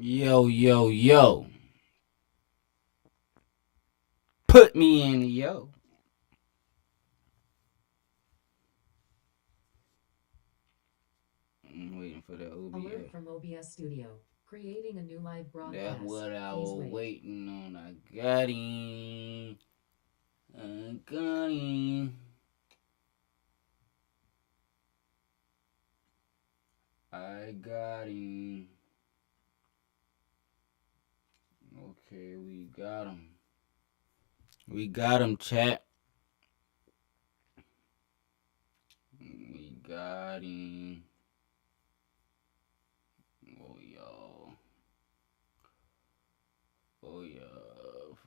Yo, yo, yo. Put me in, yo. I'm waiting for the Alert OBS. from OBS Studio. Creating a new live That's broadcast. what I Please was wait. waiting on. I got him. I got him. I got him. Okay, we got him. We got him, chat. We got him. Oh, yo. Oh, yeah.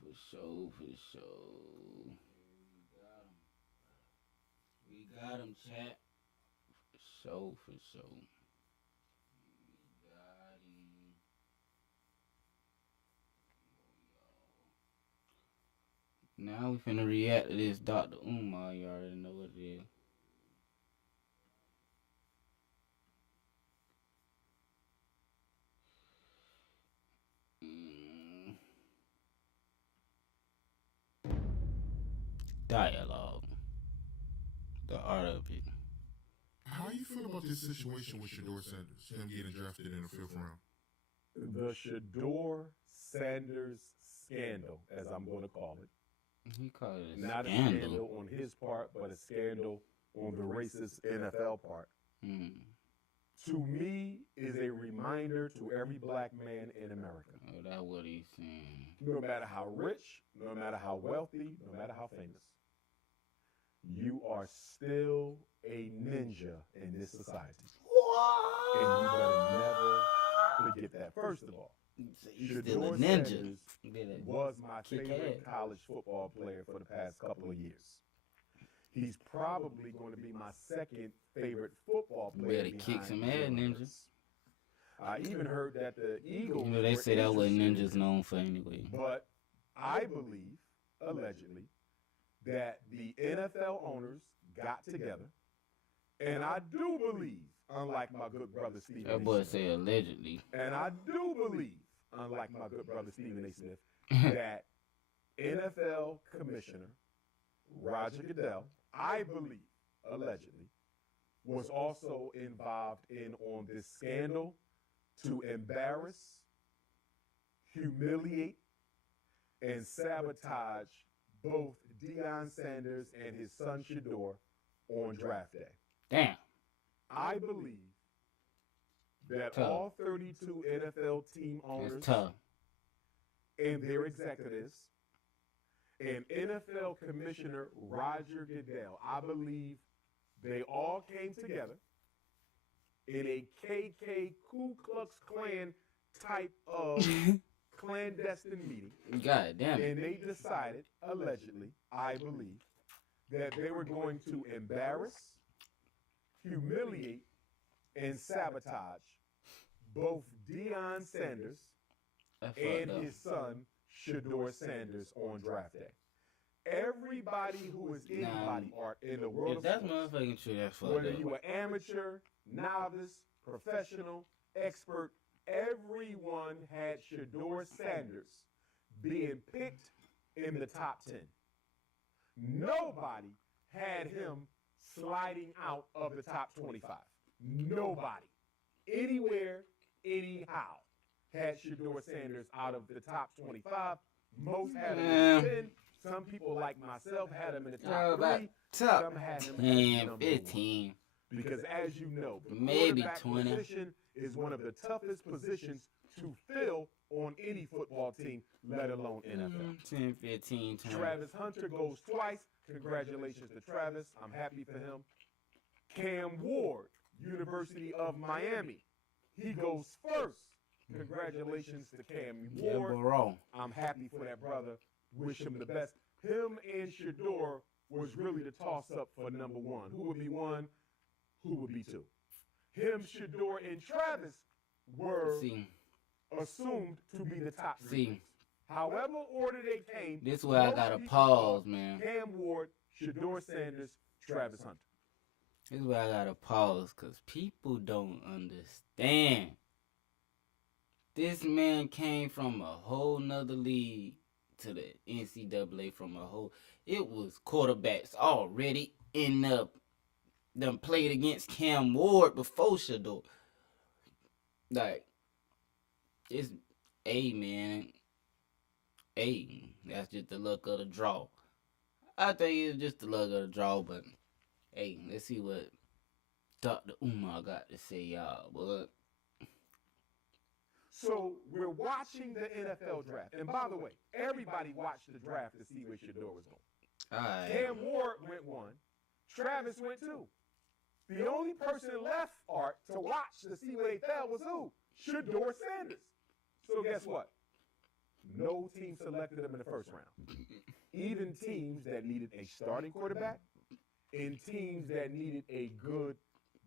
For sure, for sure. We got him, chat. For sure, for sure. We got him. Now we finna react to this DR.umar. You already know what it is. Mm, dialogue. The art of it. How you feel about this situation with Shador Sanders, him getting drafted in the fifth round? The Shador Sanders scandal, as I'm going to call it. He called it a Not a scandal. scandal on his part, but a scandal on the racist NFL part. Hmm. To me, is a reminder to every black man in America. Oh, that's what he's saying. No matter how rich, no matter how wealthy, no matter how famous, you are still a ninja in this society. And you better never forget that. First of all, He's still a Shador ninja. Sanders was my favorite college football player for the past couple of years. He's probably going to be my second favorite football You player better kick behind some ass, Jalen ninja. Hurts. I even heard that the Eagles. You know they were say that what interested in ninjas him. known for anyway. But I believe, allegedly, that the NFL owners got together, and I do believe, unlike my good brother Stephen That A. boy Smith, say allegedly. and I do believe, unlike my good brother Stephen A. Smith, that NFL Commissioner Roger Goodell, I believe, allegedly, was also involved in on this scandal to embarrass, humiliate, and sabotage both Deion Sanders and his son Shador on draft day. Damn. I believe that Tough. all 32 NFL team owners It's tough. and their executives and NFL Commissioner Roger Goodell, I believe they all came together in a KK Ku Klux Klan type of clandestine meeting. God damn it. And they decided, allegedly, I believe, that they were going to embarrass, humiliate, and sabotage both Deion Sanders and his son, Shador Sanders, on draft day. Everybody who is in body art in the world If of that's sports, motherfucking true, that's fucked whether up. you are amateur, novice, professional, expert, everyone had Shador Sanders being picked in the top 10. Nobody had him sliding out of the top 25. Nobody. Anywhere, anyhow, had Shador Sanders out of the top 25. Most had him in the 10. Some people, like myself, had him in the top 3. Some had him as number 15. 1. Because as you know, the Maybe quarterback 20. position is one of the toughest positions to fill on any football team, let alone NFL. 10, 15, 20. Travis Hunter goes twice. Congratulations to Travis. I'm happy for him. Cam Ward, University of Miami. He goes first. Congratulations to Cam Ward. I'm happy for that brother. Wish him the best. Him and Shador was really the toss-up for number 1. Who would be 1? Who would be 2? Him, Shador, and Travis were assumed to be the top 3. However order they came, this where I gotta pause, man. Cam Ward, Shador Sanders, Travis Hunter. This is where I gotta pause, because people don't understand. This man came from a whole nother league to the NCAA from a whole. It was quarterbacks already in the them played against Cam Ward before Shador. Like it's man. That's just the luck of the draw. I think it's just the luck of the draw, but let's see what DR.umar got to say, y'all. But So we're watching the NFL draft. And by the way, everybody watched the draft to see where Shador was going. alright. Cam Ward went 1. Travis went 2. The only person left, Art, to watch to see where they fell was who? Shador Sanders. So guess what? No team selected him in the first round. Even teams that needed a starting quarterback and teams that needed a good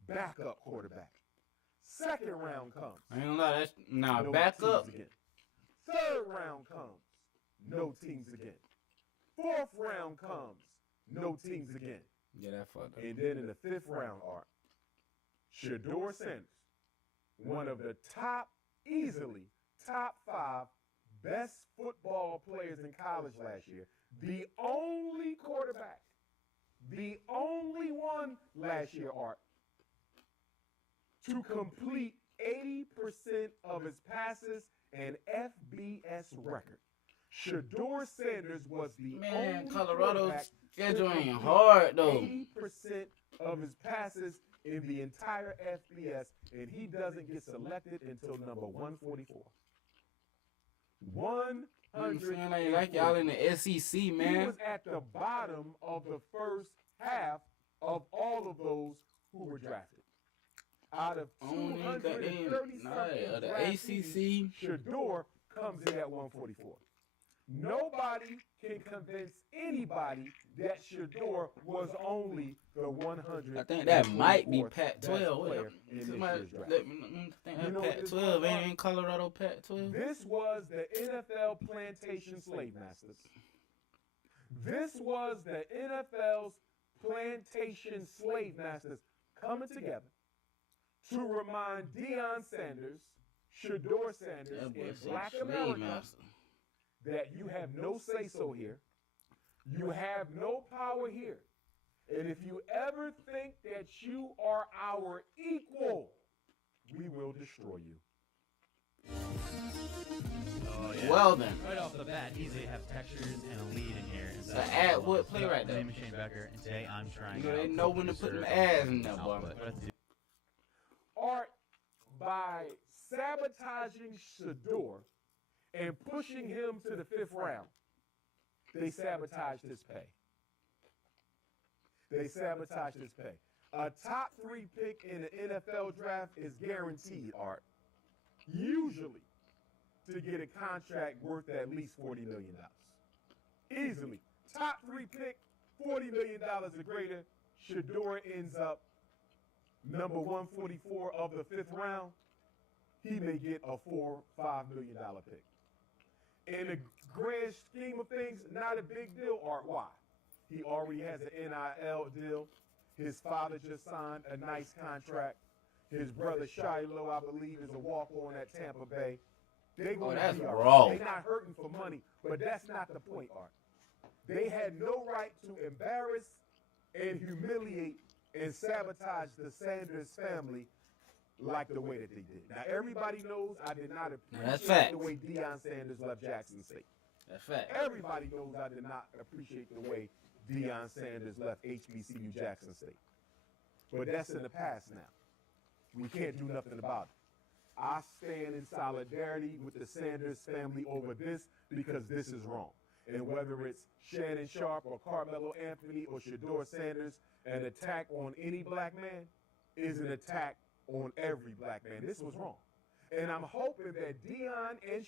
backup quarterback. Second round comes. I ain't gonna lie, that's No back teams up. again. Third round comes. No teams again. Fourth round comes. No teams again. Yeah, that fucked up. And then in the fifth round, Art, Shador Sanders, one of the easily top 5 best football players in college last year, the only quarterback, the only one last year, Art, to complete 80% of his passes and FBS record. Shador Sanders was the only Colorado's quarterback schedule to ain't complete hard though. 80% of his passes in the entire FBS, and he doesn't get selected until number 144. I'm saying like y'all in the SEC, He man. was at the bottom of the first half of all of those who were drafted. Out of Only 230 something the draftees, ACC. Shador comes in at 144. Nobody can convince anybody that Shador was only the 100. I think that might be Pac-12 Pac-12. player in this Somebody year's draft. let me think You know that what this Pac-12 was, ain't in Colorado Pac-12. This was the NFL plantation slave masters. This was the NFL's plantation slave masters coming together to remind Deion Sanders, Shador Sanders, That boy and said Black slave America master. that you have no say-so here. You have no power here. And if you ever think that you are our equal, we will destroy you. Oh, yeah. Well then, Right off the bat, easily have textures and a lead in here. So ad would play right My there. name is Shane Becker, and today I'm trying You know, out they know when to put producer them ads in there, output. boy. What I have to do- Art, by sabotaging Shador and pushing him to the 5th round, they sabotaged his pay. They sabotaged his pay. A top 3 pick in the NFL draft is guaranteed, Art, usually to get a contract worth at least $40 million. Easily. Top 3 pick, $40 million or greater. Shador ends up number 144 of the 5th round. He may get a $4-5 million pick. In the grand scheme of things, not a big deal, Art. Why? He already has an NIL deal. His father just signed a nice contract. His brother Shiloh, I believe, is a walk-on at Tampa Bay. They gonna that's be raw. They're not hurting for money, but that's not the point, Art. They had no right to embarrass and humiliate and sabotage the Sanders family like the way that they did. Now, everybody knows I did not That's appreciate facts. the way Deion Sanders left Jackson State. That's fact. Everybody knows I did not appreciate the way Deion Sanders left HBCU Jackson State. But that's in the past now. We can't do nothing about it. I stand in solidarity with the Sanders family over this because this is wrong. And whether it's Shannon Sharp or Carmelo Anthony or Shador Sanders, an attack on any black man is an attack on every black man. This was wrong. And I'm hoping that Deion and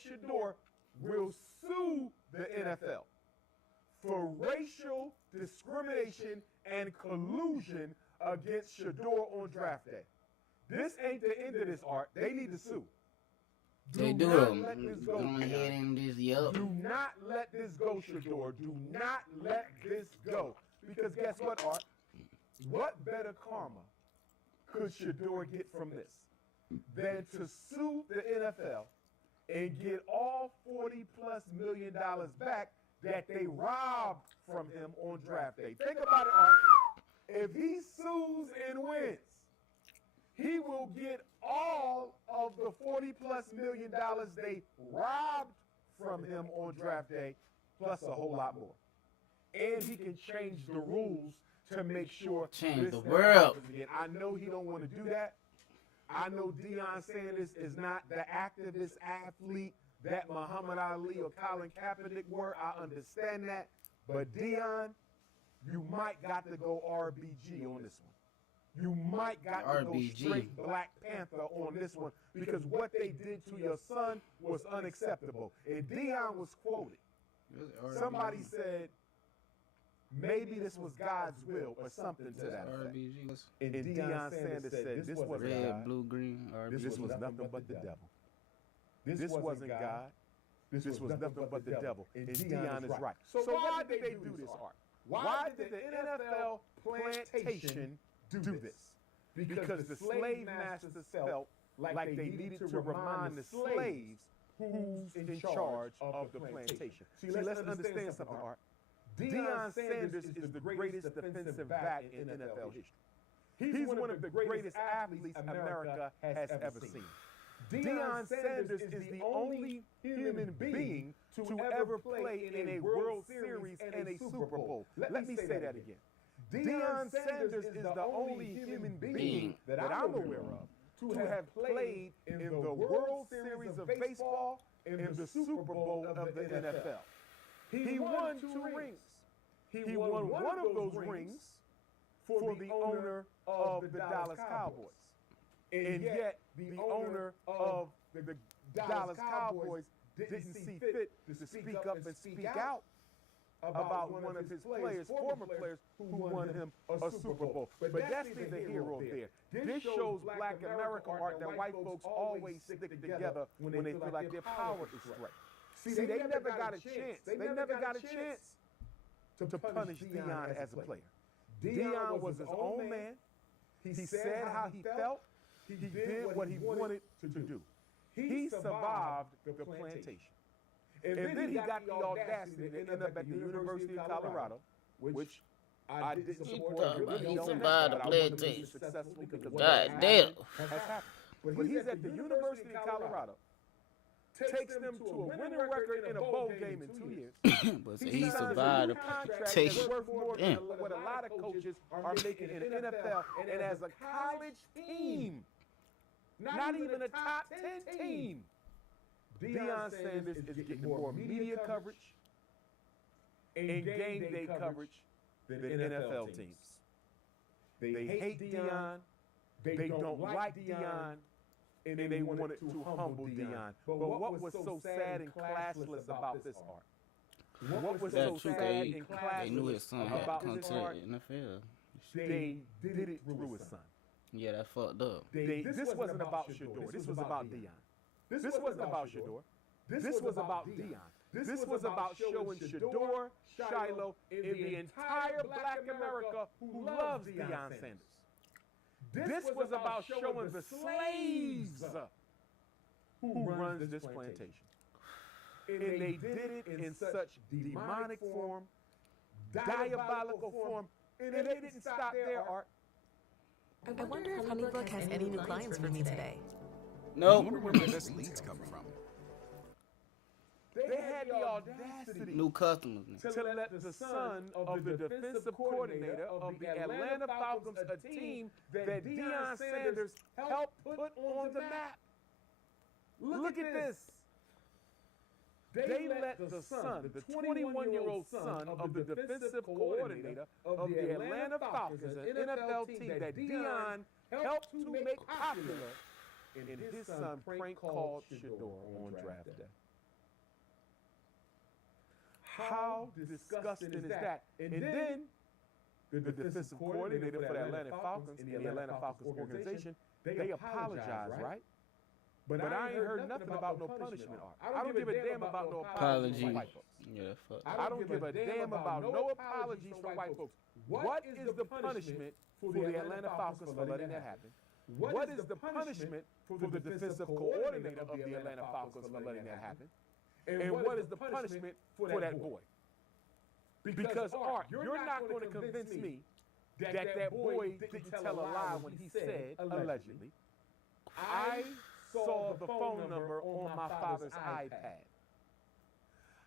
Shador will sue the NFL for racial discrimination and collusion against Shador on draft day. This ain't the end of this, Art. They need to sue. They do not them. let this go. Go ahead and just yup. Do not let this go, Shador. Do not let this go. Because guess what, Art? What better karma could Shador get from this than to sue the NFL and get all $40+ million back that they robbed from him on draft day? Think about it, Art. If he sues and wins, he will get all of the $40+ million they robbed from him on draft day, plus a whole lot more. And he can change the rules to make sure Change this the never world. happens again. I know he don't want to do that. I know Deion Sanders is not the activist athlete that Muhammad Ali or Colin Kaepernick were. I understand that. But Deion, you might got to go RBG on this one. You might got to go RBG. straight Black Panther on this one, because what they did to your son was unacceptable. And Deion was quoted. Somebody said, maybe this was God's will or something to that effect. RBG was And Deion Sanders said this wasn't red, God. blue, green. RBG. This was nothing but the devil. This wasn't God. This was nothing but the devil. And Deion is right. So why did they do this, Art? Why did the NFL plantation do this? Because the slave masters felt like they needed to remind the slaves who's in charge of the plantation. See, let's understand something, Art. Deion Sanders is the greatest defensive back in NFL history. He's one of the greatest athletes America has ever seen. Deion Sanders is the only human being to ever play in a World Series and a Super Bowl. Let me say that again. Deion Sanders is the only human being that I'm aware of to have played in the World Series of baseball and the Super Bowl of the NFL. He won 2 rings. He won one of those rings for the owner of the Dallas Cowboys. And yet, the owner of the Dallas Cowboys didn't see fit to speak up and speak out about one of his players, former players, who won him a Super Bowl. But that's neither here or there. This shows Black America, Art, that white folks always stick together when they feel like their power is threatened. See, they never got a chance. They never got a chance to punish Deion as a player. Deion was his own man. He said how he felt. He did what he wanted to do. He survived the plantation. And then he got the audacity to end up at the University of Colorado, which I didn't support. He survived the plantation. God God damn. has happened. But he's at the University of Colorado. Takes them to a winning record in a bowl game in 2 years. But so he survived the Contract plantation. that's worth more than Damn. what a lot of coaches are making in the NFL. And as a college team, not even a top 10 team, Deion Sanders is getting more media coverage and game day coverage than NFL teams. They hate Deion. They don't like Deion. And they wanted to humble Deion. But what was so sad and classless about this, Art? What was so That's true, sad they and knew his classless son had to about come this, to Art? the NFL. They did it through his son. Yeah, that fucked up. This wasn't about Shador. This was about Deion. This wasn't about Shador. This was about Deion. This was about showing Shador, Shiloh, and the entire Black America who loves Deion Sanders. This was about showing the slaves who runs this plantation. And they did it in such demonic form, diabolical form, and they didn't stop there, Art. I wonder if Honeybook has any new clients for me today. Nope. Where did this leads come from? They had the audacity New customers. Nigga. to let the son of the defensive coordinator of the Atlanta Falcons, a team that Deion Sanders helped put on the map. Look at this. They let the son, the 21-year-old son of the defensive coordinator of the Atlanta Falcons, an NFL team that Deion helped to make popular, and his son prank called Shador on draft day. How disgusting is that? And then the defensive coordinator for the Atlanta Falcons and the Atlanta Falcons organization, they apologize, right? But I ain't heard nothing about no punishment, Art. I don't give a damn about no apologies Apology. from white folks. Yeah, fuck. I don't give a damn about no apologies from white folks. What is the punishment for the Atlanta Falcons for letting that happen? What is the punishment for the defensive coordinator of the Atlanta Falcons for letting that happen? And what is the punishment for that boy? Because, Art, you're not going to convince me that boy didn't tell a lie when he said, allegedly, I saw the phone number on my father's iPad.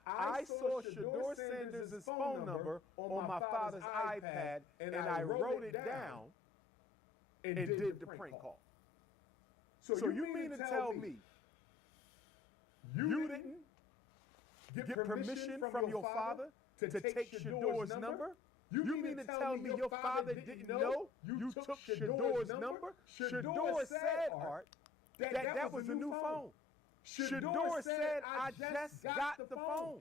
I saw Shador Sanders' phone number on my father's iPad, and I wrote it down and did the prank call. So you mean to tell me you didn't get permission from your father to take Shador's number? You mean to tell me your father didn't know you took Shador's number? Shador said, Art, that was a new phone. Shador said, I just got the phone.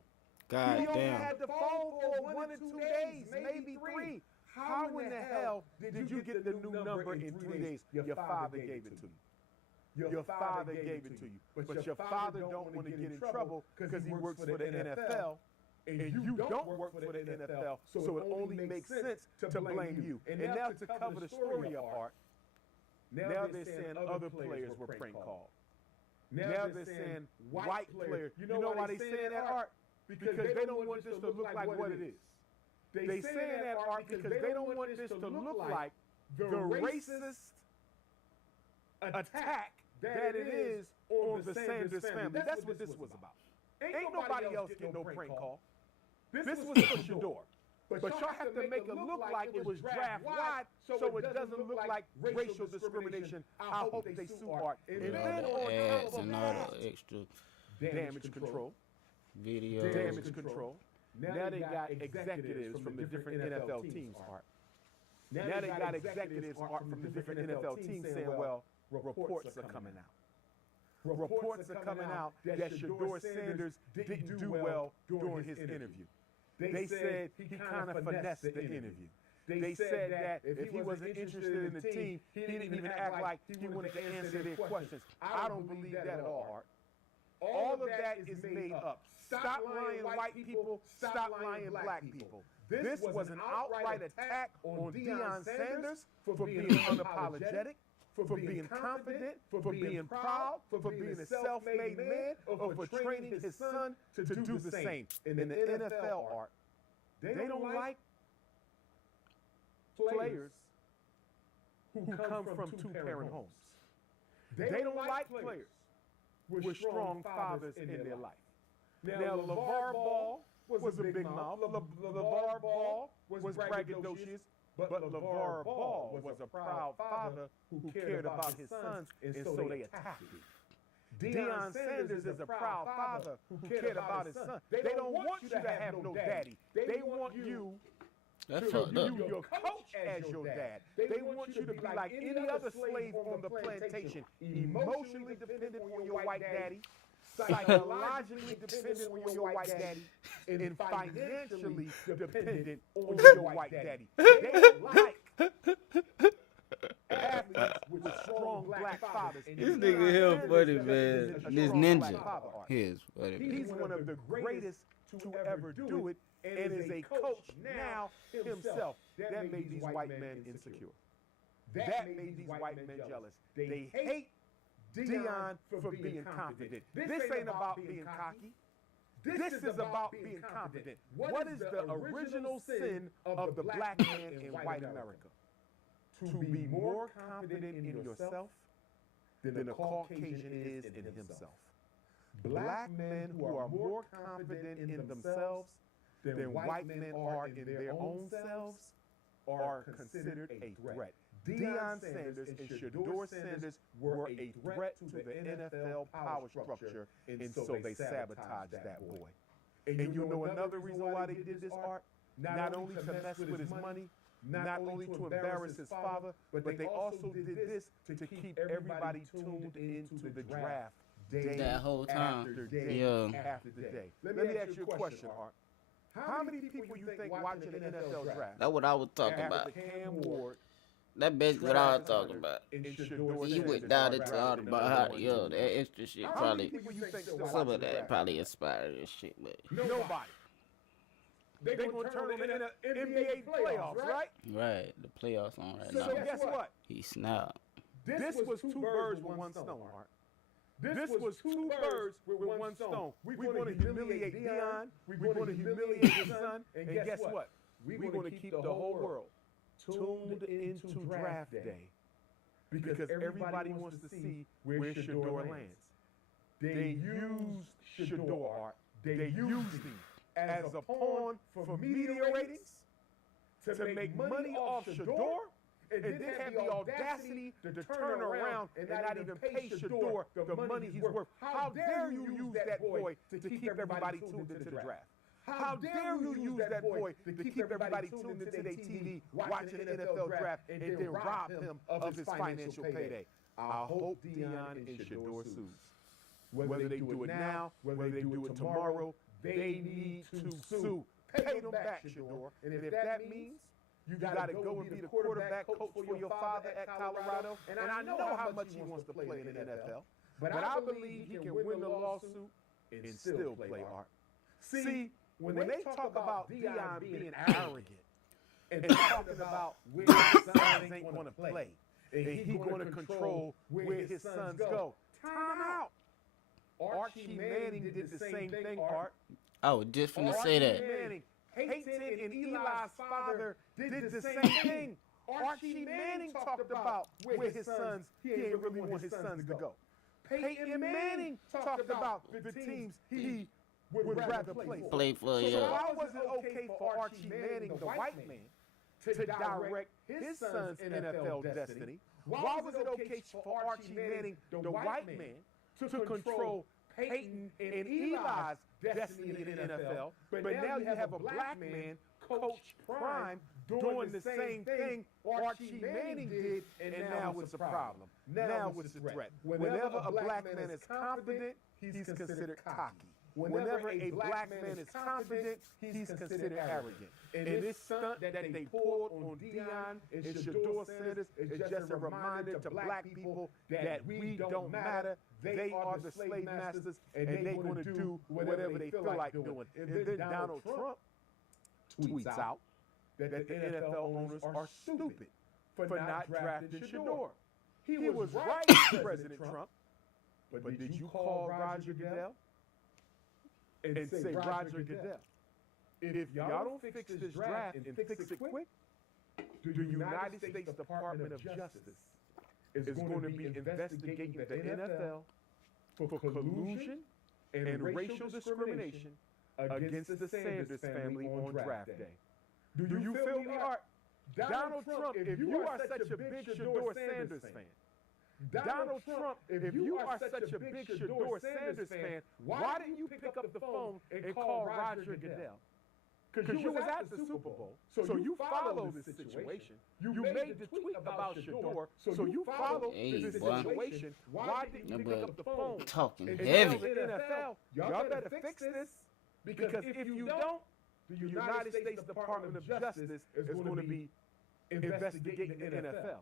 God He only damn. had the phone for 1 or 2 days, maybe 3. How in the hell did you get the new number in 3 days? Your father gave it to you. Your father gave it to you. But your father don't want to get in trouble because he works for the NFL. And you don't work for the NFL, so it only makes sense to blame you. And now to cover the story apart, now they're saying other players were prank called. Now they're saying white players. You know why they saying that, Art? Because they don't want this to look like what it is. They saying that, Art, because they don't want this to look like the racist attack that it is on the Sanders family. That's what this was about. Ain't nobody else get no prank call. This was for Shador. But y'all have to make it look like it was draft wide so it doesn't look like racial discrimination. I hope they sue Art. And With all then the on ads top of and all that, the extra damage control. videos. Damage control. Now they got executives from the different NFL teams, Art. Now they got executives, Art, from the different NFL teams saying, well, reports are coming out. Reports are coming out that Shador Sanders didn't do well during his interview. They said he kind of finessed the interview. They said that if he wasn't interested in the team, he didn't even act like he wanted to answer their questions. I don't believe that at all, Art. All of that is made up. Stop lying white people, stop lying black people. This was an outright attack on Deion Sanders for being unapologetic, for being confident, for being proud, for being a self-made man, or for training his son to do the same. In the NFL, Art, they don't like players who come from two-parent homes. They don't like players with strong fathers in their life. Now, LeVar Ball was a big mouth. LeVar Ball was braggadocious. But LeVar Ball was a proud father who cared about his sons, and so they attacked him. Deion Sanders is a proud father who cared about his son. They don't want you to have no daddy. They want you That's to fucked up. view your coach as your dad. They want you to be like any other slave on the plantation, emotionally dependent on your white daddy, psychologically dependent on your white daddy, and financially dependent on your white daddy. They don't like athletes with strong black fathers. This nigga here funny, man. This ninja. Here's funny. He's one of the greatest to ever do it, and is a coach now himself. That made these white men insecure. That made these white men jealous. They hate Deion for being confident. This ain't about being cocky. This is about being confident. What is the original sin of the black man in white America? To be more confident in yourself than a Caucasian is in himself. Black men who are more confident in themselves than white men are in their own selves are considered a threat. Deion Sanders and Shador Sanders were a threat to the NFL power structure, and so they sabotaged that boy. And you know another reason why they did this, Art? Not only to mess with his money, not only to embarrass his father, but they also did this to keep everybody tuned into the draft day That whole time. after day Yeah. after day. Let me ask you a question, Art. How many people you think watching the NFL draft That's what I was talking after about. Cam Ward That's basically what I was talking about. And Shador He Sanders went down are into drafted all in the about number how, one yo, team. that extra shit How many probably, people you think still some watch of the that draft? probably inspired this shit, but Nobody. They gonna turn on the NBA playoffs, right? right, the playoffs on right So now. guess what? He snapped. This was two birds with one stone, Art. This was two birds with one stone. We're going to humiliate Deion. We're going to humiliate his son. And guess what? We're going to keep the whole world tuned into draft day because everybody wants to see where Shador lands. They used Shador, Art. They used him as a pawn for media ratings to make money off Shador. And then have the audacity to turn around and not even pay Shador the money he's worth. How dare you use that boy to keep everybody tuned into the draft? How dare you use that boy to keep everybody tuned into their TV, watching the NFL draft, and then rob him of his financial payday? I hope Deion and Shador sues. Whether they do it now, whether they do it tomorrow, they need to sue. Pay them back, Shador. And if that means you got to go and be the quarterback coach for your father at Colorado. And I know how much he wants to play in the NFL. But I believe he can win the lawsuit and still play Art. See, when they talk about Deion being arrogant and talking about where his sons ain't going to play and he's going to control where his sons go, time out. Archie Manning did the same thing, Art. I was just finna say that. Manning, Peyton and Eli's father did the same thing. Archie Manning talked about where his sons, he ain't really want his sons to go. Peyton Manning talked about the teams he would rather play for. Play for, So yeah. why was it okay for Archie Manning, the white man, to direct his son's NFL destiny? Why was it okay for Archie Manning, the white man, to control Peyton and Eli's destiny in the NFL, but now you have a black man, Coach Prime, doing the same thing Archie Manning did, and now it's a problem. Now it's a threat. Whenever a black man is confident, he's considered cocky. Whenever a black man is confident, he's considered arrogant. And this stunt that they pulled on Deion and Shador Sanders is just a reminder to black people that we don't matter. They are the slave masters, and they're going to do whatever they feel like doing. And then Donald Trump tweets out that the NFL owners are stupid for not drafting Shador. He was right, President Trump, but did you call Roger Goodell and say, Roger Goodell, if y'all don't fix this draft and fix it quick, the United States Department of Justice is going to be investigating the NFL for collusion and racial discrimination against the Sanders family on draft day. Do you feel me, Art? Donald Trump, if you are such a big Shador Sanders fan, Donald Trump, if you are such a big Shador Sanders fan, why didn't you pick up the phone and call Roger Goodell? Because you was at the Super Bowl, so you follow this situation. You made the tweet about Shador, so you follow this situation. Why didn't you pick up the phone Talking and heavy. tell the NFL, y'all better fix this, because if you don't, the United States Department of Justice is going to be investigating the NFL.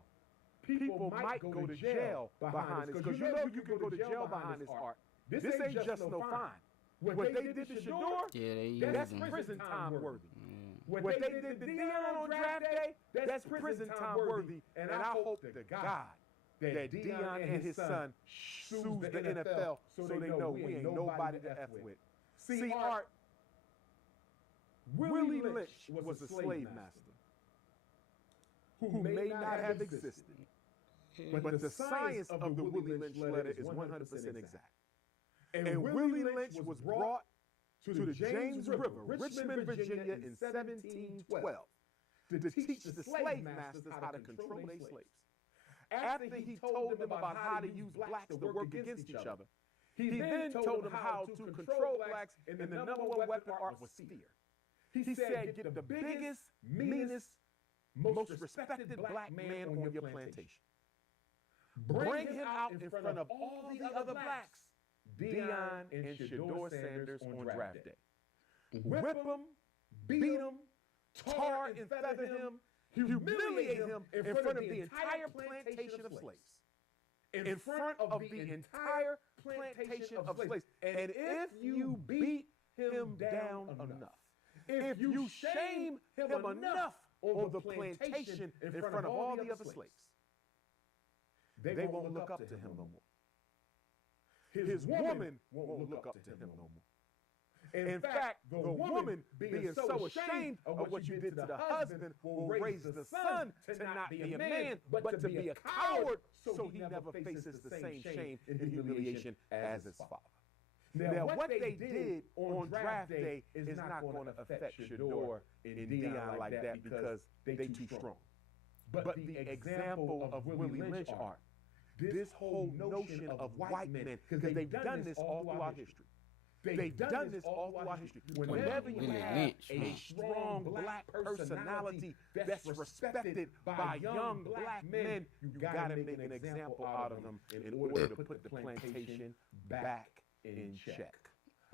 People might go to jail behind this, because you know you can go to jail behind this, Art. This ain't just no fine. What they did to Shador, that's prison time worthy. What they did to Deion on draft day, that's prison time worthy. And I hope to God that Deion and his son sues the NFL so they know we ain't nobody to F with. See, Art, Willie Lynch was a slave master who may not have existed, but the science of the Willie Lynch letter is 100% exact. And Willie Lynch was brought to the James River, Richmond, Virginia in 1712 to teach the slave masters how to control their slaves. After he told them about how to use blacks to work against each other, he then told them how to control blacks, and the number one weapon, Art, was fear. He said, get the biggest, meanest, most respected black man on your plantation. Bring him out in front of all the other blacks, Deion and Shador Sanders on draft day. Whip him, beat him, tar and feather him, humiliate him in front of the entire plantation of slaves. In front of the entire plantation of slaves. And if you beat him down enough, if you shame him enough on the plantation in front of all the other slaves, they won't look up to him no more. His woman won't look up to him no more. In fact, the woman, being so ashamed of what you did to the husband, will raise the son to not be a man, but to be a coward, so he never faces the same shame and humiliation as his father. Now, what they did on draft day is not going to affect Shador and Dion like that because they too strong. But the example of Willie Lynch art, this whole notion of white men, because they've done this all throughout history. They've done this all throughout history. Whenever you have a strong black personality that's respected by young black men, you got to make an example out of them in order to put the plantation back in check.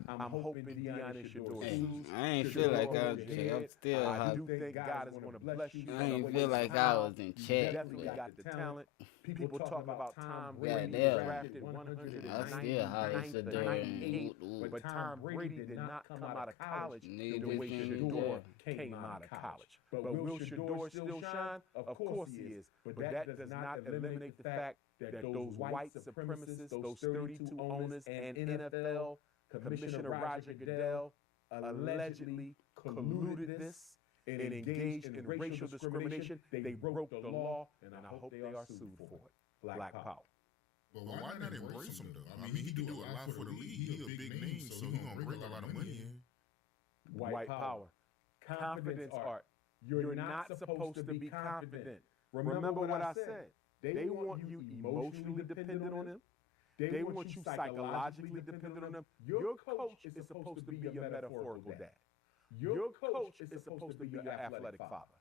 I'm hoping Dion and Shador. Hey, I ain't feel like I was in check. I'm still I hot. do think God is going to bless you. I ain't feel like I was in You check. definitely got the talent. People talk about Tom Brady Goddamn. drafted I still holler 199th Shador and 98, woot. but Tom Brady did not come out of college Nigga the just way came Shador in came out of college. But will Shador still shine? Of course he is. But that does not eliminate the fact that those white supremacists, those 32 owners, and NFL Commissioner Roger Goodell allegedly colluded this and engaged in racial discrimination. They broke the law, and I hope they are sued for it. Black power. But why not embrace him though? I mean, he can do a lot for the league. He a big name, so he gonna bring a lot of money in. White power. Confidence art. You're not supposed to be confident. Remember what I said. They want you emotionally dependent on them. They want you psychologically dependent on them. Your coach is supposed to be your metaphorical dad. Your coach is supposed to be your athletic father.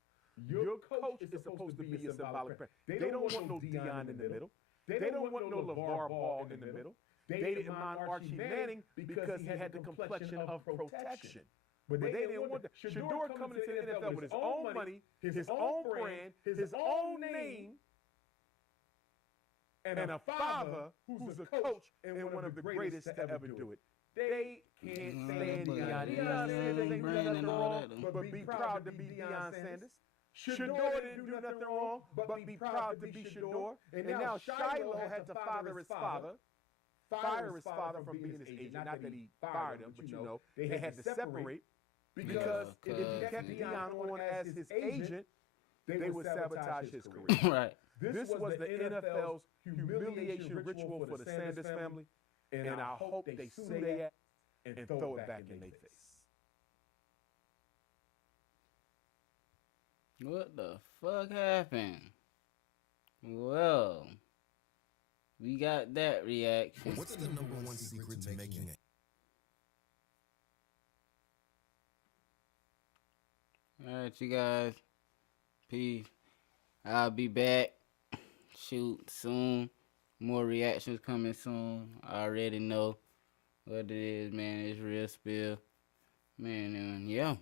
Your coach is supposed to be your symbolic parent. They don't want no Dion in the middle. They don't want no LeVar Ball in the middle. They didn't mind Archie Manning because he had the complexion of protection. But they didn't want that. Shador coming into the NFL with his own money, his own brand, his own name, and a father who's a coach and one of the greatest to ever do it. They can't stand Deion. Deion Sanders ain't do nothing wrong, but be proud to be Deion Sanders. Shador didn't do nothing wrong, but be proud to be Shador. And now Shiloh had to fire his father from being his agent. Not that he fired him, but you know, they had to separate because if he kept Deion on as his agent, they would sabotage his career. Right. This was the NFL's humiliation ritual for the Sanders family, and I hope they sue their ass and throw it back in their face. What the fuck happened? Well, we got that reaction. What's the number one secret to making it? Alright, you guys. Peace. I'll be back. Shoot, soon. More reactions coming soon. I already know what it is, man. It's real spill. Man, and yeah.